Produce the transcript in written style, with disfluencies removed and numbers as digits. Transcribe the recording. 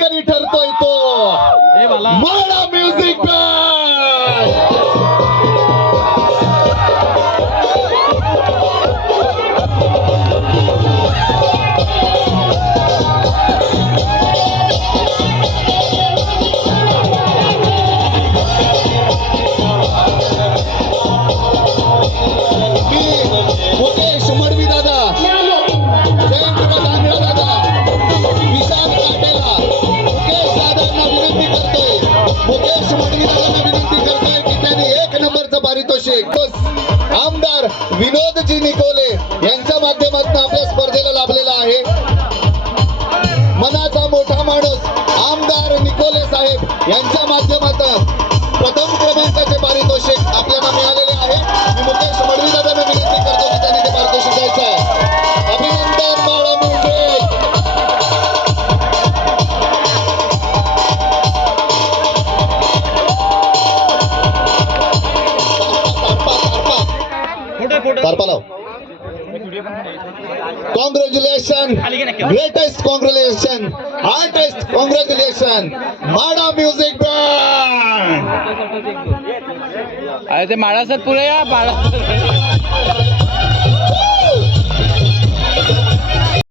कधी ठरतोय तो माडा music band. Mukesh Madavi दादा, जयंत दांगडा दादा, विशाल काटेला, मुकेश दादांना विनंती करतोय, मुकेश मडवी दादांना विनंती करतोय की त्यांनी 1 नंबरचं पारितोषिक आमदार विनोदजी निकोले यांच्या माध्यमातून आपल्या स्पर्धेला लाभलेला आहे। मनाचा मोठा माणूस आमदार निकोले साहेब यांच्या माध्यमातून प्रथम क्रमांकाचे पारितोषिक आपल्याला मिळालेले आहे। मी मुकेश मडवी दादांना विनंती करतो की त्यांनी ते पारितोषिक द्यायचं आहे। अभिनंदन Mala music. Congratulation, greatest congratulation, artist congratulation, माडा म्युझिक बँड। अरे ते माळा सर पुढे या माळा